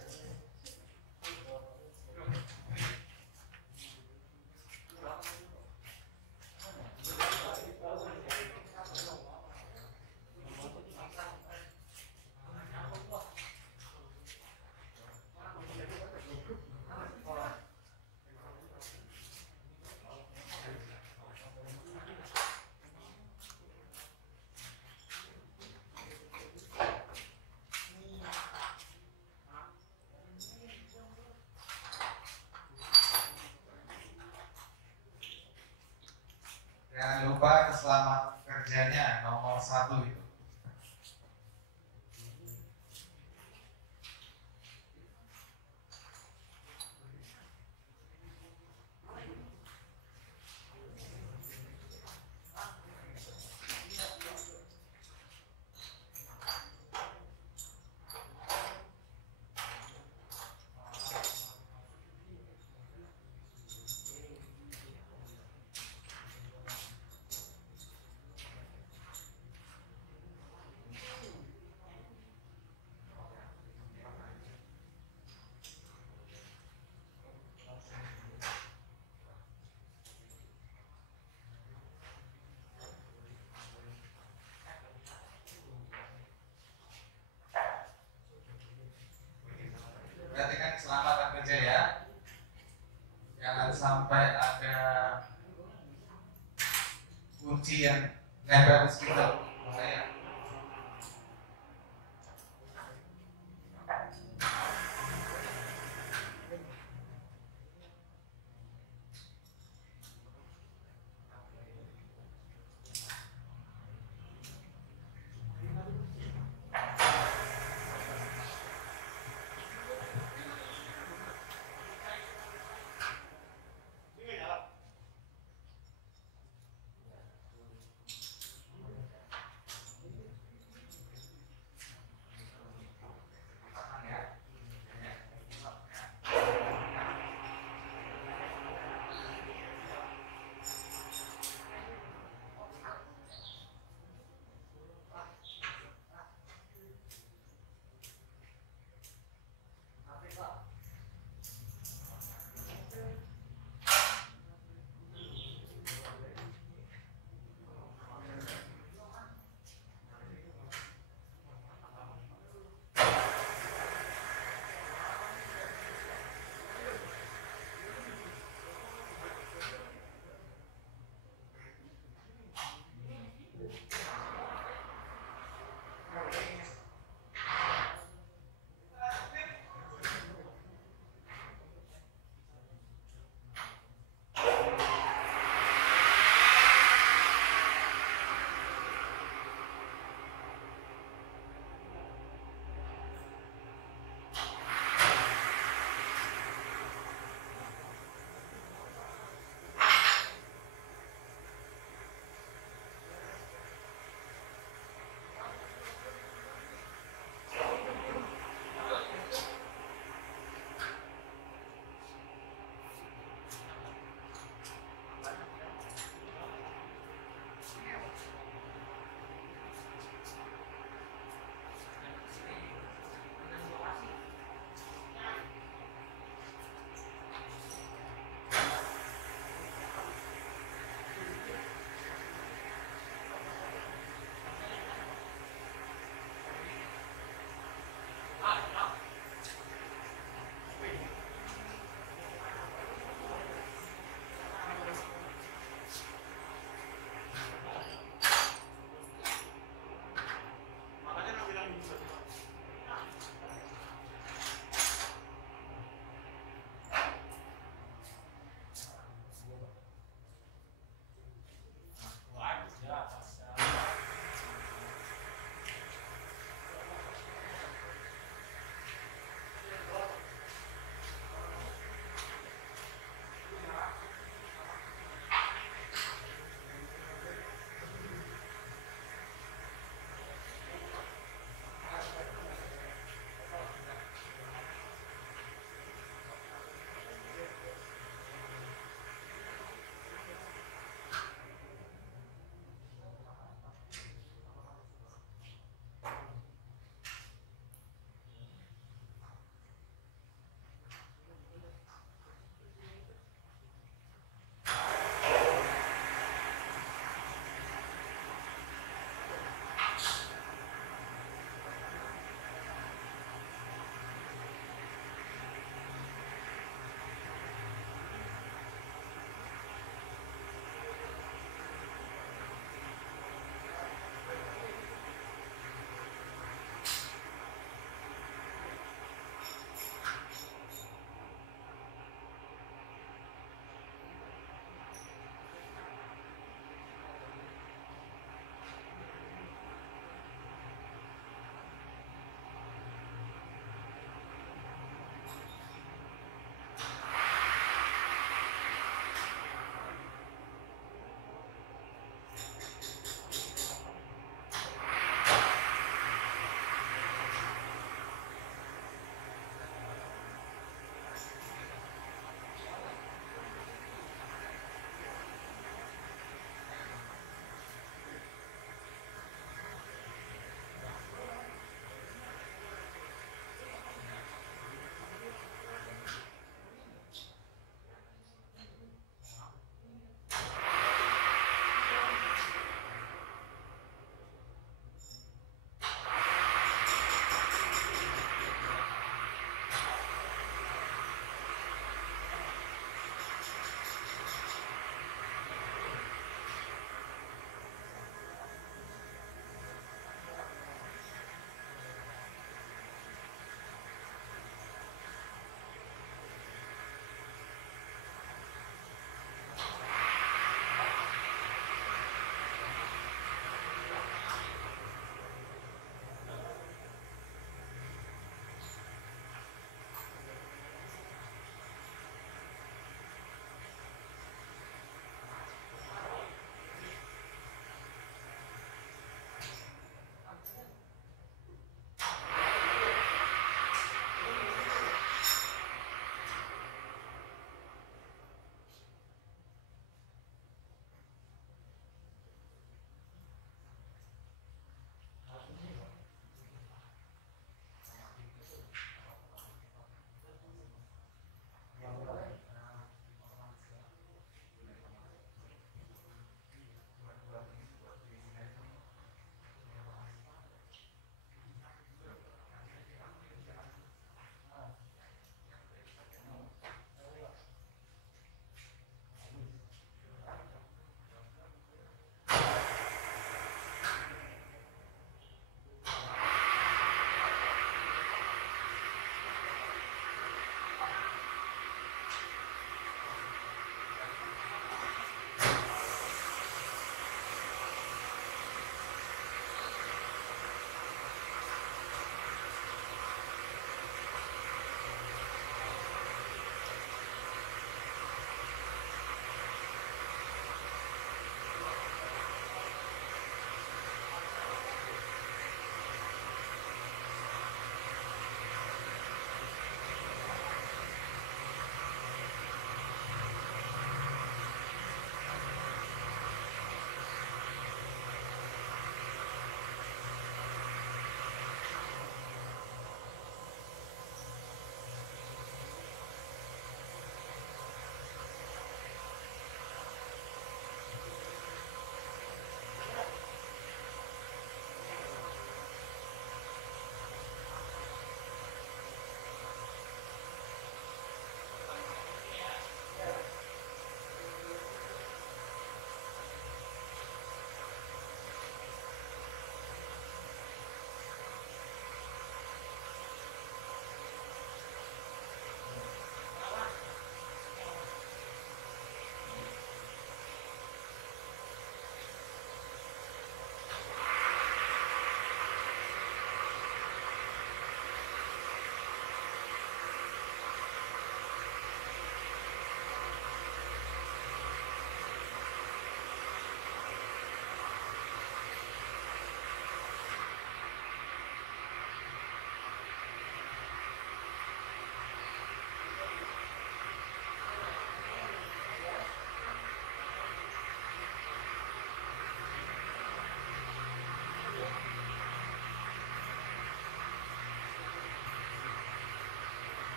Jangan lupa keselamatan kerjanya nomor 1 itu. Perhatikan keselamatan kerja ya. Jangan sampai ada kunci yang nempel di sekitar bahaya.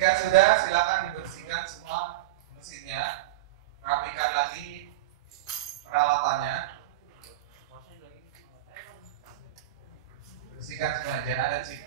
Jika sudah, silakan dibersihkan semua mesinnya, rapikan lagi peralatannya, bersihkan semua, jangan ada chip.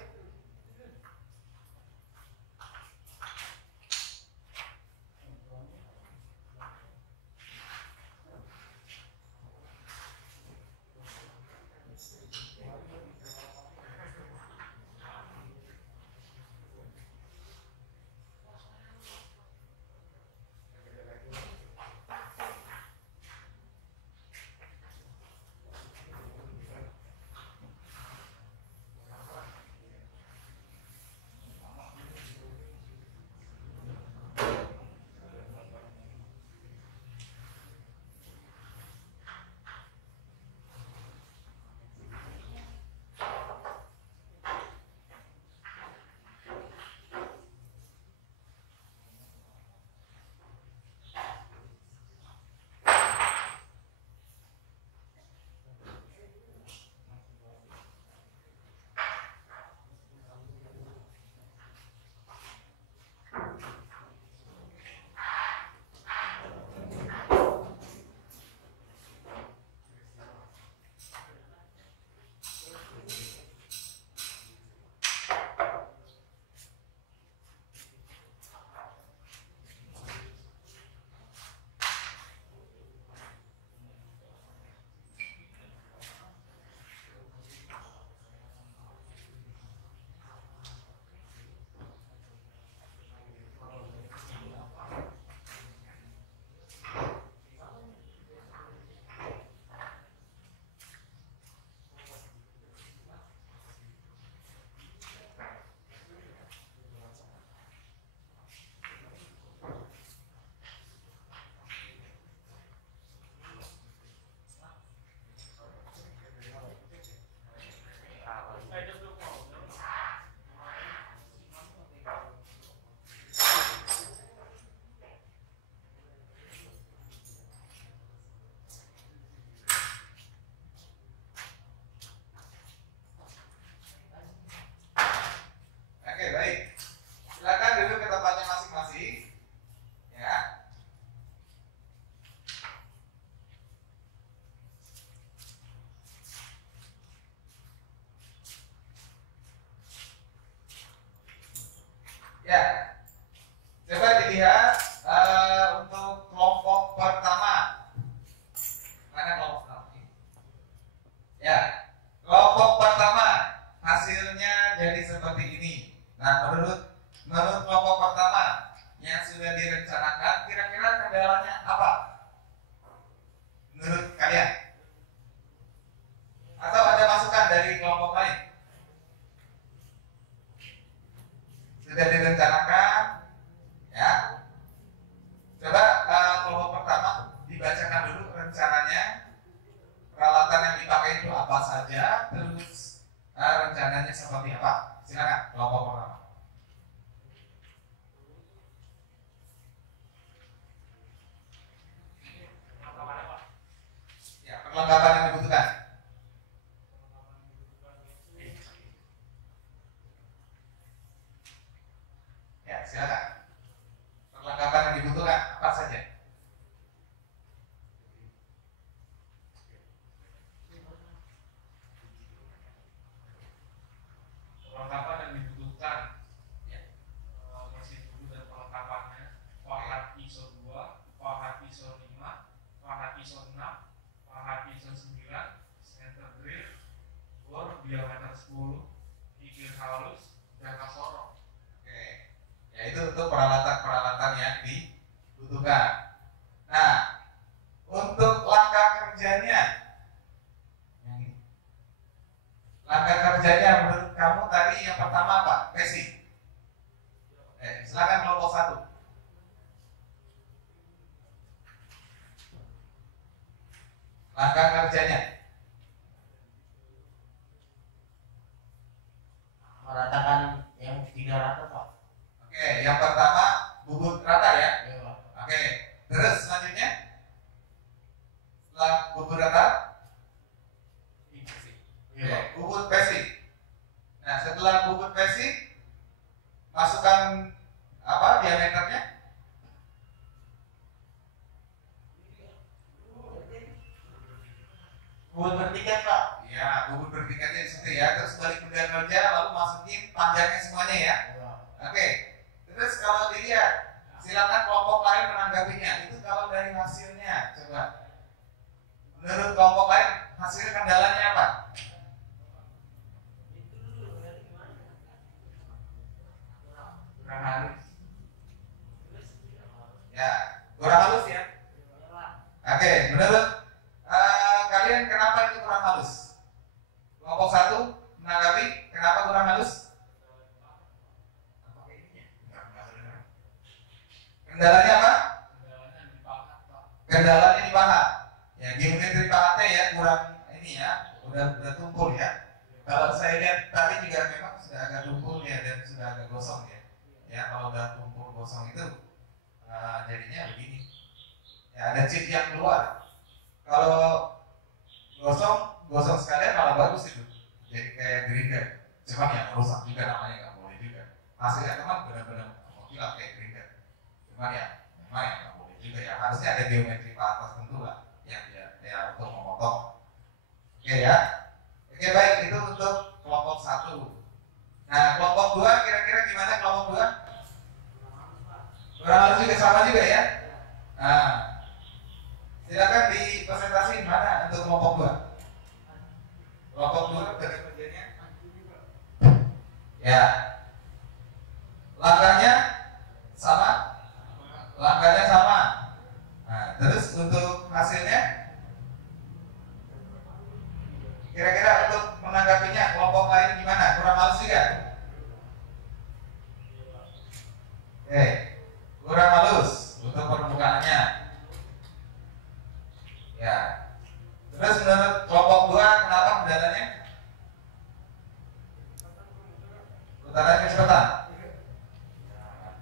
Oke, baik. Silakan duduk ke tempatnya masing-masing. Ya. Ya. Coba dilihat untuk kelompok pertama. Mana kelompok pertama? Ya. Kelompok pertama hasilnya jadi seperti ini. Nah, menurut kelompok pertama yang sudah direncanakan, kira-kira kendalanya apa? Menurut kalian? Atau ada masukan dari kelompok lain? Sudah direncanakan, ya? Coba kelompok pertama dibacakan dulu rencananya, peralatan yang dipakai itu apa saja, terus rencananya seperti apa? Silakan kelompok pertama. Ya, perlengkapan yang dibutuhkan. Ya, silakan. Perlengkapan yang dibutuhkan apa saja? Perlengkapan yang dibutuhkan, ya, mesin bubut dan perlengkapannya, pahat ISO 2, pahat ISO 5, pahat ISO 6, pahat ISO 9, center drill, bor diameter 10, kikir halus, jangka sorong. Oke. Ya, itu untuk peralatan-peralatan yang dibutuhkan. Nah, untuk langkah kerjanya, yang ini. Langkah kerjanya menurut kamu tadi yang pertama apa? Basic. Silakan kelompok 1. Langkah kerjanya. Meratakan yang 3 rata, Pak. Oke, yang pertama bubut rata ya. Iya, Pak. Oke, terus selanjutnya setelah bubut rata, Iya, Pak. bubut basic. Nah, setelah bubut basic, masukkan bubut bertiket Pak. Ya, bubut bertiketnya di situ ya. Terus balik benda kerja lalu masukin panjangnya semuanya ya. Oke. Terus kalau dilihat, silakan kelompok lain menanggapinya. Itu kalau dari hasilnya, coba. Menurut kelompok lain, hasil kendalanya apa? Kurang halus. Ya, kurang halus ya. Oke, menurut kalian kenapa itu kurang halus? Kelompok satu menanggapi kenapa kurang halus? Kendalanya apa? Kendalanya di pahat. Ya, geometri pahatnya ya kurang ini ya, udah tumpul ya. Kalau saya lihat tadi juga memang sudah agak tumpul ya dan sudah agak gosong ya. Ya, kalau udah tumpul gosong itu jadinya begini. Ya, ada chip yang keluar. Kalau gosong sekalian malah bagus itu. Jadi kayak grinder. Cuman yang rusak juga namanya nggak boleh juga. Hasilnya teman benar-benar bilang kayak grinder. Cuman ya memang ya nggak boleh juga ya. Harusnya ada geometri pahat tertentu lah yang ya untuk memotong. Oke ya. Oke baik, itu untuk kelompok satu. Nah kelompok dua kira-kira gimana kelompok dua? Kurang halus juga sama juga ya. Nah, silakan dipresentasiin mana untuk kelompok 2. Kelompok 2 dari kerjanya. Ya. Langkahnya sama. Langkahnya sama. Nah, terus untuk hasilnya kira-kira untuk menanggapinya kelompok lain gimana? Kurang halus juga? Oke. Kurang halus untuk permukaannya. Ya. Terus menurut kelompok 2 kenapa kendalanya? Putaran kecepatan.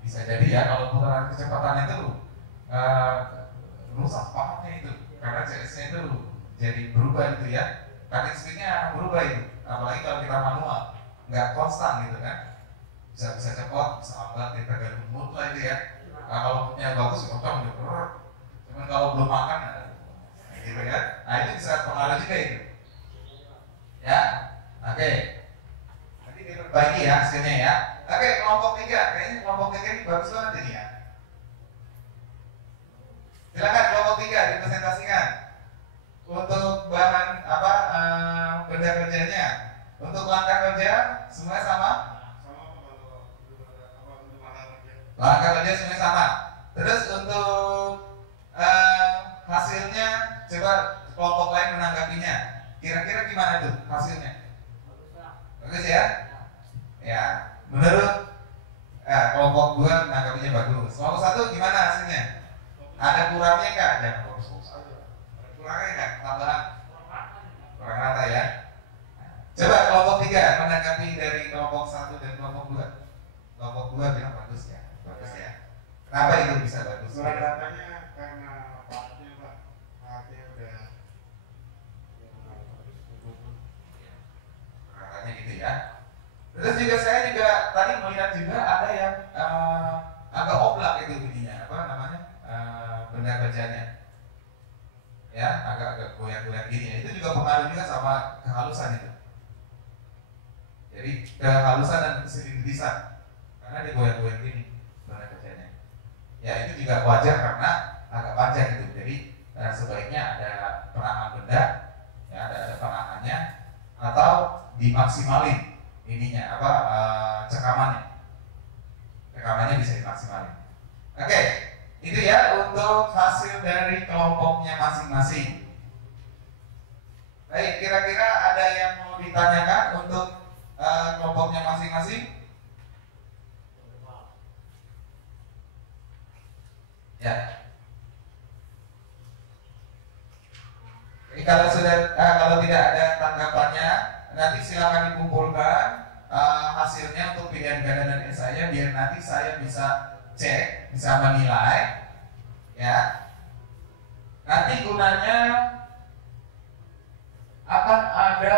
Bisa jadi ya kalau putaran kecepatan itu rusak pahatnya itu karena CS-nya itu jadi berubah itu ya. Cutting speed-nya akan berubah itu. Apalagi kalau kita manual, nggak konstan gitu kan. Bisa cepat, bisa lambat, ya tergantung mood lah itu ya. Nah, kalau moodnya bagus, kencang gitu. Cuman kalau belum makan, gitu ya. Nah itu bisa pengaruh juga itu. Ya, oke. Nanti diperbaiki ya hasilnya ya. Oke, kelompok 3. Kayaknya kelompok 3 ini bagus banget ini ya. Silakan kelompok 3 dipresentasikan. Untuk bahan apa benda kerjanya. Untuk langkah kerja semuanya sama. Langkah kerja semuanya sama. Terus untuk hasilnya coba kelompok lain menanggapinya. Kira-kira gimana tuh hasilnya? Bagus ya? Ya, menurut kelompok 2 menanggapinya bagus. Kelompok 1 gimana hasilnya? Ada kurangnya nggak? Jangan bagus. Kurangnya nggak? Tambahan? Kurang rata ya. Coba kelompok 3 menanggapi dari kelompok 1 dan kelompok 2. Kelompok 2 bilang bagus ya. Bagus ya. Kenapa itu bisa bagus? Kurang ratanya karena pahatnya Pak. Pahatnya udah Ratanya gitu ya. Terus juga saya juga tadi melihat juga ada yang agak oblak itu bunyinya. Apa namanya? Benda kerjanya. Ya, agak goyang-goyang gini. Itu juga pengaruh juga sama kehalusan itu. Jadi kehalusan dan kesilindrisan. Karena dia goyang-goyang gini benda kerjanya. Ya itu juga wajar karena agak panjang itu. Jadi sebaiknya ada penahan benda, ya ada penahannya atau dimaksimalin ininya apa cekamannya. Cekamannya bisa dimaksimalin. Oke, itu ya untuk hasil dari kelompoknya masing-masing. Baik, kira-kira ada yang mau ditanyakan untuk kelompoknya masing-masing? Ya. Jadi kalau tidak ada tanggapannya, nanti silakan dikumpulkan hasilnya untuk pilihan ganda dan esainya biar nanti saya bisa cek, bisa menilai, ya. Nanti gunanya akan ada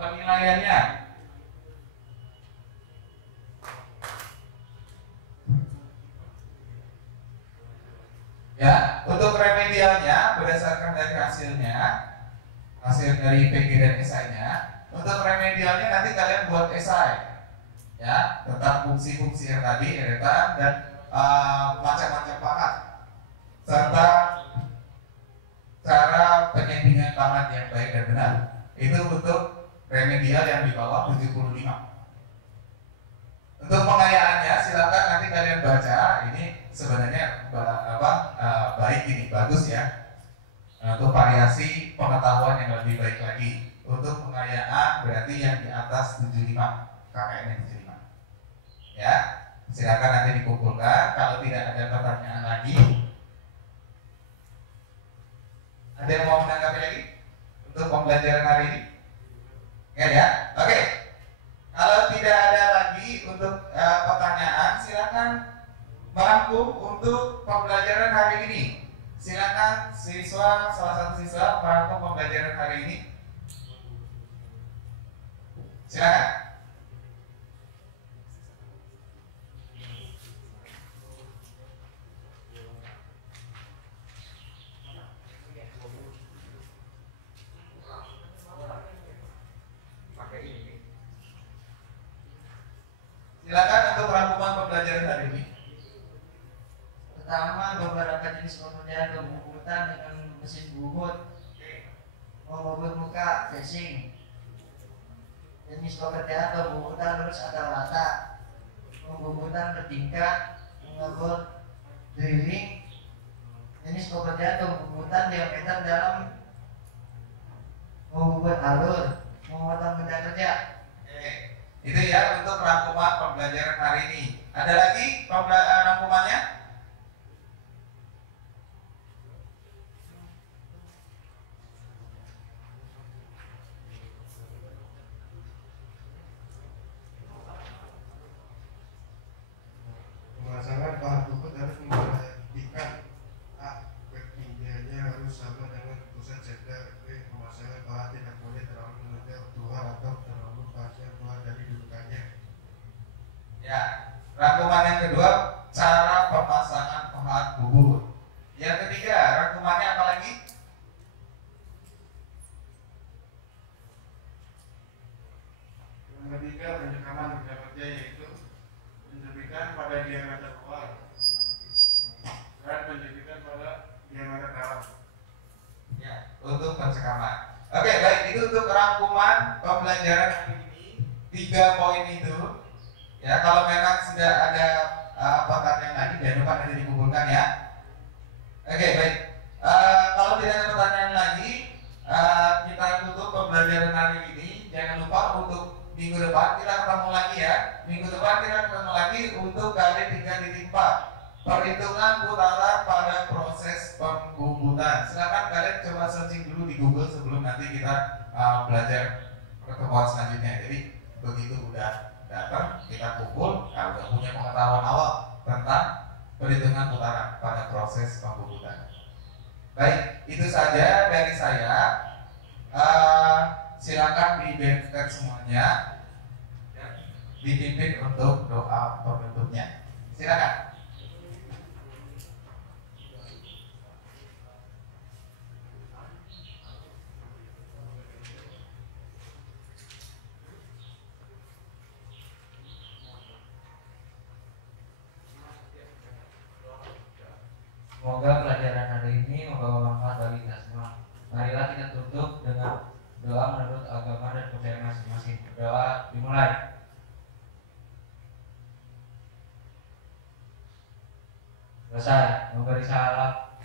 penilaiannya. Ya, untuk remedialnya berdasarkan dari hasilnya hasil dari PG dan esainya. Untuk remedialnya nanti kalian buat esai ya tentang fungsi-fungsi yang tadi, eretan dan macam-macam pahat serta cara penyandingan pahat yang baik dan benar. Itu untuk remedial yang di bawah 75. Untuk pengayaannya silakan nanti kalian baca. Ini sebenarnya baik, ini bagus ya. Untuk variasi pengetahuan yang lebih baik lagi. Untuk pengayaan berarti yang di atas 75, KKN 75. Ya, silakan nanti dikumpulkan. Kalau tidak ada pertanyaan lagi, ada yang mau menanggapi lagi untuk pembelajaran hari ini? Enggak ya? Oke. Kalau tidak ada lagi untuk pertanyaan, silakan merangkum untuk pembelajaran hari ini. Silakan salah satu siswa merangkum pembelajaran hari ini. Silakan. Silakan untuk rangkuman pembelajaran hari ini. Pertama, beberapa jenis pekerjaan pembubutan dengan mesin bubut, membubut muka, facing. Jenis pekerjaan pembubutan lurus atau rata, pembubutan bertingkat, mengebut, drilling. Jenis pekerjaan pembubutan diameter dalam, membubut alur, memotong benda kerja. Itu ya untuk rangkuman pembelajaran hari ini. Ada lagi rangkumannya? Pemasangan bahan bubut harus memperhatikan A. Ketinggiannya harus sama dengan pusat center. B. Pemasangan bahan tidak boleh terlalu menonjol keluar atau terlalu panjang keluar dari dudukannya. Ya, rangkuman yang kedua, cara pemasangan pahat bubut. Yang ketiga, rangkumannya apa lagi? Yang ketiga, penyekaman benda kerja yaitu penjepitan pada diameter luar dan penjepitan pada diameter dalam. Ya, untuk pencekaman. Oke, baik, itu untuk rangkuman pembelajaran hari ini. 3 poin itu. Ya, kalau memang sudah ada pertanyaan lagi, jangan lupa nanti dikumpulkan ya. Oke, baik. Kalau tidak ada pertanyaan lagi, kita tutup pembelajaran hari ini. Jangan lupa untuk minggu depan kita ketemu lagi ya. Minggu depan kita ketemu lagi untuk kali 3.4. Perhitungan putaran pada proses pembubutan. Silakan kalian coba searching dulu di Google sebelum nanti kita belajar pertemuan selanjutnya. Jadi begitu udah datang, kita kumpul, udah punya pengetahuan awal tentang perhitungan putaran pada proses pembubutan. Baik, itu saja dari saya. Silakan di-benteng semuanya dan dipimpin untuk doa penutupnya. Silakan. Semoga pelajaran hari ini membawa manfaat bagi kita semua. Marilah kita tutup dengan doa menurut agama dan kepercayaan masing-masing. Doa dimulai. Selesai. Memberi salam.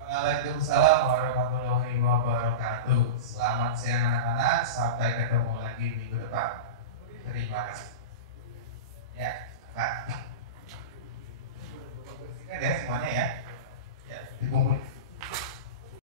Waalaikumsalam